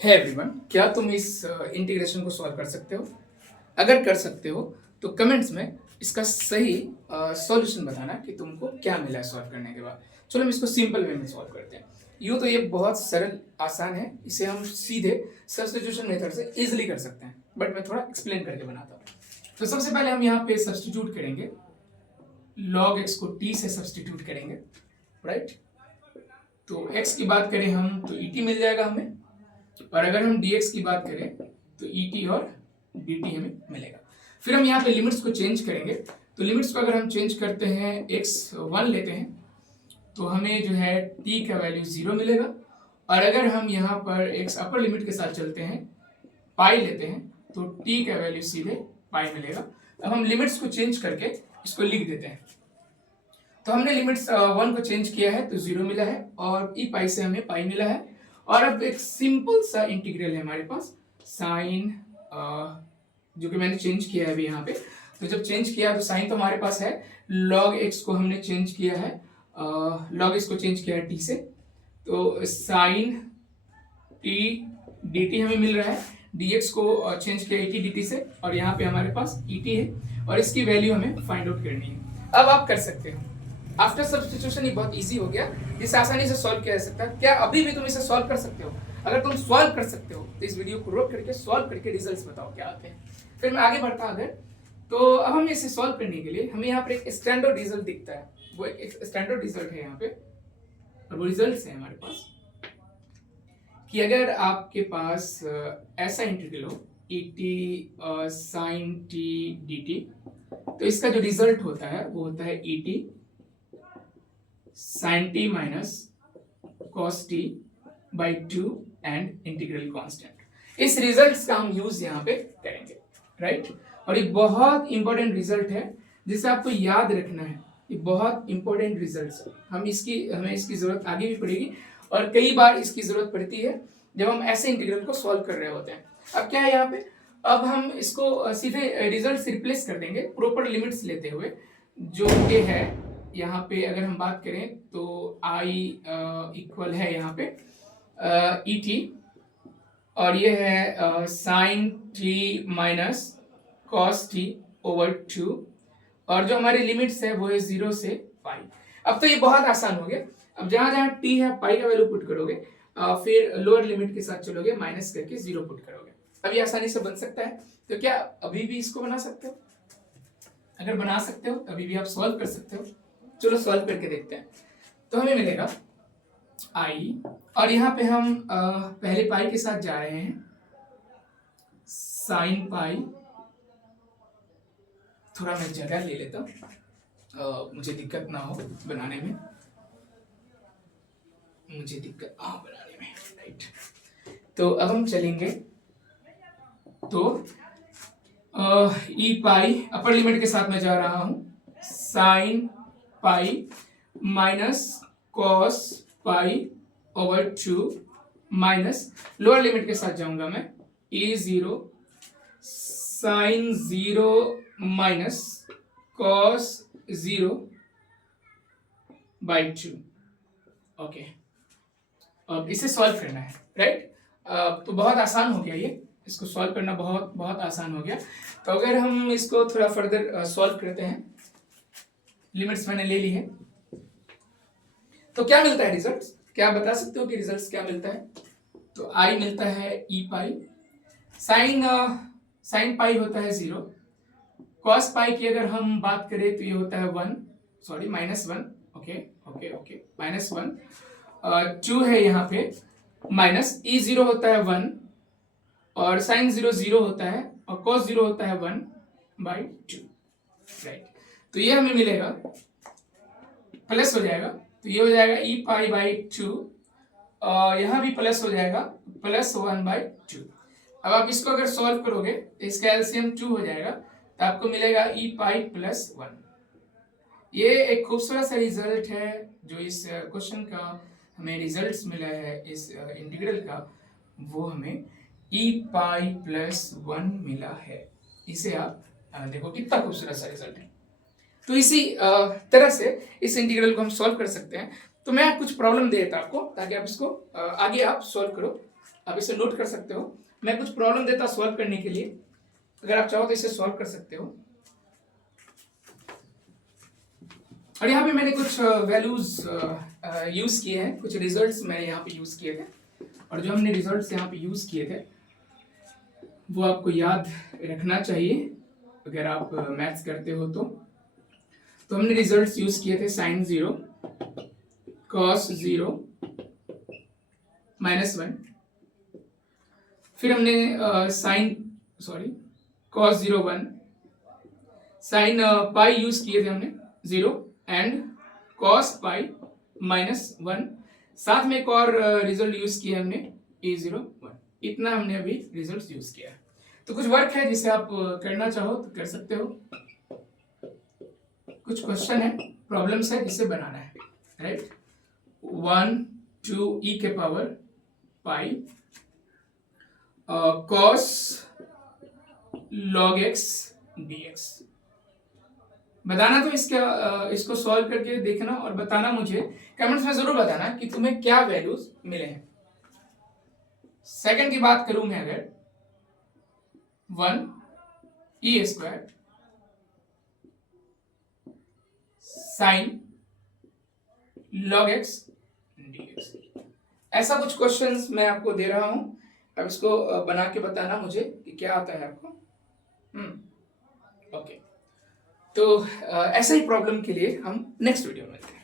है एवरीवन, क्या तुम इस इंटीग्रेशन को सॉल्व कर सकते हो? अगर कर सकते हो तो कमेंट्स में इसका सही सॉल्यूशन बताना कि तुमको क्या मिला है सॉल्व करने के बाद। चलो हम इसको सिंपल वे में सॉल्व करते हैं। यूँ तो ये बहुत सरल आसान है, इसे हम सीधे सब्स्टिट्यूशन मेथड से इजीली कर सकते हैं, बट मैं थोड़ा एक्सप्लेन करके बनाता हूँ। तो सबसे पहले हम यहाँ पे सब्स्टिट्यूट करेंगे, log x को t से सब्स्टिट्यूट करेंगे, राइट। तो x की बात करें हम तो et मिल जाएगा हमें, और अगर हम dx की बात करें तो et और dt हमें मिलेगा। फिर हम यहाँ पे लिमिट्स को चेंज करेंगे, तो लिमिट्स को अगर हम चेंज करते हैं x 1 लेते हैं तो हमें जो है t का वैल्यू 0 मिलेगा, और अगर हम यहाँ पर x अपर लिमिट के साथ चलते हैं पाई लेते हैं तो t का वैल्यू सीधे पाई मिलेगा। अब हम लिमिट्स को चेंज करके इसको लिख देते हैं। तो हमने लिमिट्स 1 को चेंज किया है तो 0 मिला है, और ई पाई से हमें पाई मिला है। और अब एक सिंपल सा इंटीग्रल है हमारे पास साइन, जो कि मैंने चेंज किया है अभी यहाँ पे। तो जब चेंज किया तो साइन तो हमारे पास है, log x को हमने चेंज किया है, log x को चेंज किया है t से, तो साइन t dt हमें मिल रहा है, dx को चेंज किया et dt से, और यहाँ पे हमारे पास et है, और इसकी वैल्यू हमें फाइंड आउट करनी है। अब आप कर सकते हो, आफ्टर सब्स्टिट्यूशन ये बहुत इजी हो गया, इसे आसानी से सॉल्व किया जा सकता है। क्या अभी भी तुम इसे सॉल्व कर सकते हो? अगर तुम सॉल्व कर सकते हो तो इस वीडियो को रोक करके सॉल्व करके रिजल्ट्स बताओ क्या आते हैं। फिर मैं आगे बढ़ता अगर, तो अब हम इसे सॉल्व करने के लिए हमें यहाँ पर एक स्टैंडर्ड रिजल्ट दिखता है, वो एक स्टैंडर्ड रिजल्ट है यहाँ पे, और वो रिजल्ट है हमारे पास कि अगर आपके पास ऐसा इंटीग्रल हो et sin t dt, तो इसका जो रिजल्ट होता है वो होता है et sin t minus cos t by 2 and integral constant. इस रिजल्ट्स का हम यूज यहाँ पे करेंगे, राइट। और ये बहुत इंपॉर्टेंट रिजल्ट है जिसे आपको याद रखना है, ये बहुत इंपॉर्टेंट रिजल्ट्स है। हमें इसकी जरूरत आगे भी पड़ेगी, और कई बार इसकी जरूरत पड़ती है जब हम ऐसे इंटीग्रल को सॉल्व कर रहे होते हैं। अब क्या है यहाँ पे, अब हम इसको सीधे रिजल्ट से रिप्लेस कर देंगे प्रॉपर लिमिट्स लेते हुए, जो ये है यहाँ पे। अगर हम बात करें तो i इक्वल है यहाँ पे et, और ये है sin t minus cos t over 2, और जो हमारी लिमिट्स है वो है 0 से पाई। अब तो ये बहुत आसान हो गया। अब जहां जहां t है पाई का वैल्यू पुट करोगे, फिर लोअर लिमिट के साथ चलोगे, माइनस करके 0 पुट करोगे। अब ये आसानी से बन सकता है। तो क्या अभी भी इसको बना सकते हो? अगर बना सकते हो अभी भी आप सॉल्व कर सकते हो। चलो सॉल्व करके देखते हैं। तो हमें मिलेगा i, और यहाँ पे हम पहले पाई के साथ जा रहे हैं, साइन पाई। थोड़ा मैं जगह ले लेता हूँ, मुझे दिक्कत ना हो बनाने में, बनाने में, राइट। तो अब हम चलेंगे, तो ई पाई अपर लिमिट के साथ मैं जा रहा हूं, sine pi minus cos pi over 2 minus lower limit के साथ जाऊंगा मैं, e 0 sine 0 minus cos 0 by 2। Okay, अब इसे सॉल्व करना है, राइट। तो बहुत आसान हो गया ये, इसको सॉल्व करना बहुत बहुत आसान हो गया। तो अगर हम इसको थोड़ा फर्दर सॉल्व करते हैं, लिमिट्स मैंने ले ली है, तो क्या मिलता है रिजल्ट्स? क्या आप बता सकते हो कि रिजल्ट्स क्या मिलता है? तो i मिलता है e पाई, साइन पाई होता है 0, कॉस पाई की अगर हम बात करें तो ये होता है 1, सॉरी माइनस 1, ओके माइनस 1, 2 है यहाँ पे, माइनस ई 0 होता है 1, और साइन 0 0 होता है, और कॉस 0 होता है 1 बाई 2, राइट। तो ये हमें मिलेगा, प्लस हो जाएगा, तो ये हो जाएगा ई पाई बाई 2, और यहाँ भी प्लस हो जाएगा, प्लस 1 बाई 2। अब आप इसको अगर सॉल्व करोगे तो इसका एलसीएम 2 हो जाएगा, तो आपको मिलेगा ई पाई प्लस 1। ये एक खूबसूरत सा रिजल्ट है जो इस क्वेश्चन का हमें रिजल्ट्स मिला है, इस इंटीग्रल का, वो हमें ई पाई प्लस 1 मिला है। इसे आप देखो कितना खूबसूरत सा रिजल्ट है। तो इसी तरह से इस इंटीग्रल को हम सॉल्व कर सकते हैं। तो मैं कुछ प्रॉब्लम दे देता आपको, ताकि आप इसको आगे आप सॉल्व करो। आप इसे नोट कर सकते हो। मैं कुछ प्रॉब्लम देता सॉल्व करने के लिए, अगर आप चाहो तो इसे सॉल्व कर सकते हो। और यहाँ पे मैंने कुछ वैल्यूज यूज किए हैं, कुछ रिजल्ट्स मैंने यहाँ पे यूज किए थे, और जो हमने रिजल्ट्स यहाँ पे यूज किए थे वो आपको याद रखना चाहिए अगर आप मैथ्स करते हो तो हमने रिजल्ट्स यूज किए थे sin 0, cos 0, -1, फिर हमने cos 0 1, sin पाई यूज किए थे हमने 0 एंड cos पाई -1, साथ में एक और रिजल्ट यूज किया हमने a0 1। इतना हमने अभी रिजल्ट यूज किया है। तो कुछ वर्क है जिसे आप करना चाहो तो कर सकते हो, कुछ क्वेश्चन है, प्रॉब्लम्स है जिसे बनाना है, राइट। 1 to e के पावर पाई cos log x dx बताना। तो इसको सॉल्व करके देखना और बताना, मुझे कमेंट्स में जरूर बताना कि तुम्हें क्या वैल्यूज मिले हैं। सेकंड की बात करूं मैं, अगर 1 e square sine log x dx, ऐसा कुछ क्वेश्चंस मैं आपको दे रहा हूं। अब इसको बना के बताना मुझे कि क्या आता है आपको। ओके, तो ऐसे ही प्रॉब्लम के लिए हम नेक्स्ट वीडियो में मिलते हैं।